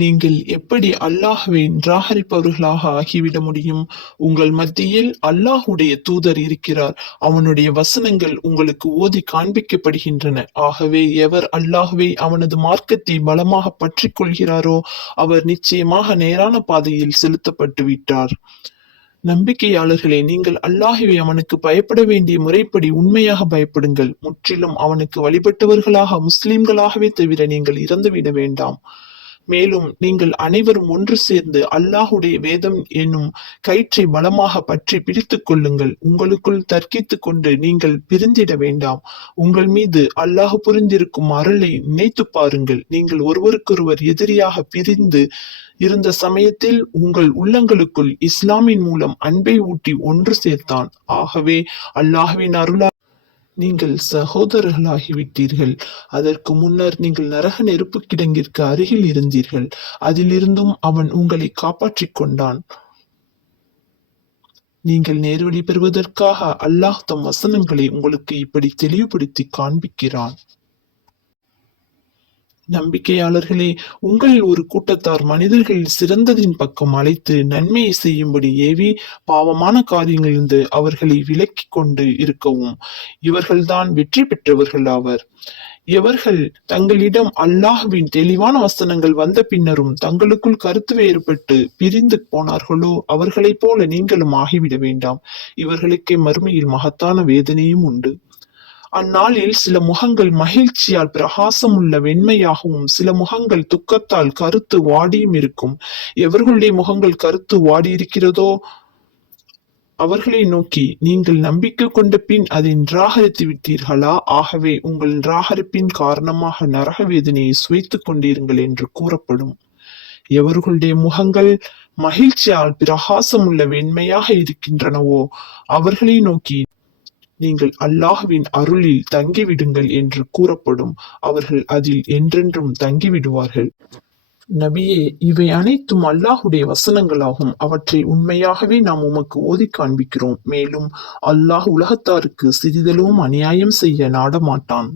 நீங்கள் எப்படி அல்லாஹ்வை நிராகரிப்பவர்களாக ஆகிவிட முடியும்? உங்கள் மத்தியில் அல்லாஹுடைய தூதர் இருக்கிறார். அவனுடைய வசனங்கள் உங்களுக்கு ஓதி காண்பிக்கப்படுகின்றன. ஆகவே எவர் அல்லாஹுவை அவனது மார்க்கத்தை பலமாக பற்றி கொள்கிறாரோ அவர் நிச்சயமாக நேரான பாதையில் செலுத்தப்பட்டு விட்டார் நம்பிக்கையாளர்களே நீங்கள் அல்லாஹுவை அவனுக்கு பயப்பட வேண்டிய முறைப்படி உண்மையாக பயப்படுங்கள். முற்றிலும் அவனுக்கு வழிபட்டவர்களாக முஸ்லிம்களாகவே தவிர நீங்கள் இறந்துவிட வேண்டாம். மேலும் நீங்கள் அனைவரும் ஒன்று சேர்ந்து அல்லாஹுடைய வேதம் என்னும் கயிற்றை பலமாக பற்றி பிடித்துக் கொள்ளுங்கள். உங்களுக்குள் தர்க்கித்துக் கொண்டு நீங்கள் பிரிந்திட வேண்டாம். உங்கள் மீது அல்லாஹ் புரிந்திருக்கும் அருளை நினைத்து பாருங்கள். நீங்கள் ஒருவருக்கொருவர் எதிரியாக பிரிந்து இருந்த சமயத்தில் உங்கள் உள்ளங்களுக்குள் இஸ்லாமின் மூலம் அன்பை ஊட்டி ஒன்று சேர்த்தான். ஆகவே அல்லாஹுவின் அருளா நீங்கள் சகோதரர்களாகிவிட்டீர்கள். அதற்கு முன்னர் நீங்கள் நரக நெருப்பு கிடங்கிற்கு அருகில் இருந்தீர்கள். அதிலிருந்தும் அவன் உங்களை காப்பாற்றிக் கொண்டான் நீங்கள் நேர்வழி பெறுவதற்காக அல்லாஹ் தம் வசனங்களை உங்களுக்கு இப்படி தெளிவுபடுத்தி காண்பிக்கிறான். நம்பிக்கையாளர்களே உங்களில் ஒரு கூட்டத்தார் மனிதர்கள் சிறந்ததின் பக்கம் அழைத்து நன்மையை செய்யும்படி ஏவி பாவமான காரியங்களிலிருந்து அவர்களை விலக்கி கொண்டு இருக்கவும். இவர்கள்தான் வெற்றி பெற்றவர்கள் ஆவர். எவர்கள் தங்களிடம் அல்லாஹ்வின் தெளிவான வசனங்கள் வந்த பின்னரும் தங்களுக்குள் கருத்து வேறுபட்டு பிரிந்து போனார்களோ அவர்களைப் போல நீங்களும் ஆகிவிட வேண்டாம். இவர்களுக்கே மறுமையில் மகத்தான வேதனையும் உண்டு. அந்நாளில் சில முகங்கள் மகிழ்ச்சியால் பிரகாசம் உள்ள வெண்மையாகவும் சில முகங்கள் துக்கத்தால் கருத்து வாடியும் இருக்கும். எவர்களுடைய முகங்கள் கருத்து வாடி இருக்கிறதோ அவர்களை நோக்கி நீங்கள் நம்பிக்கை கொண்ட பின் அதை நிராகரித்து விட்டீர்களா? ஆகவே உங்கள் நிராகரிப்பின் காரணமாக நரக வேதனையை சுவைத்துக் கொண்டீர்கள் என்று கூறப்படும். எவர்களுடைய முகங்கள் மகிழ்ச்சியால் பிரகாசம் உள்ள வெண்மையாக இருக்கின்றனவோ அவர்களை நோக்கி நீங்கள் அல்லாஹ்வின் அருளில் தங்கிவிடுங்கள் என்று கூறப்படும் அவர்கள் அதில் என்றென்றும் தங்கிவிடுவார்கள். நபியே இவை அனைத்தும் அல்லாஹுடைய வசனங்களாகும். அவற்றை உண்மையாகவே நாம் உமக்கு ஓதி காண்பிக்கிறோம். மேலும் அல்லாஹ் உலகத்தாருக்கு சிறிதளவும் அநியாயம் செய்ய நாடமாட்டான்.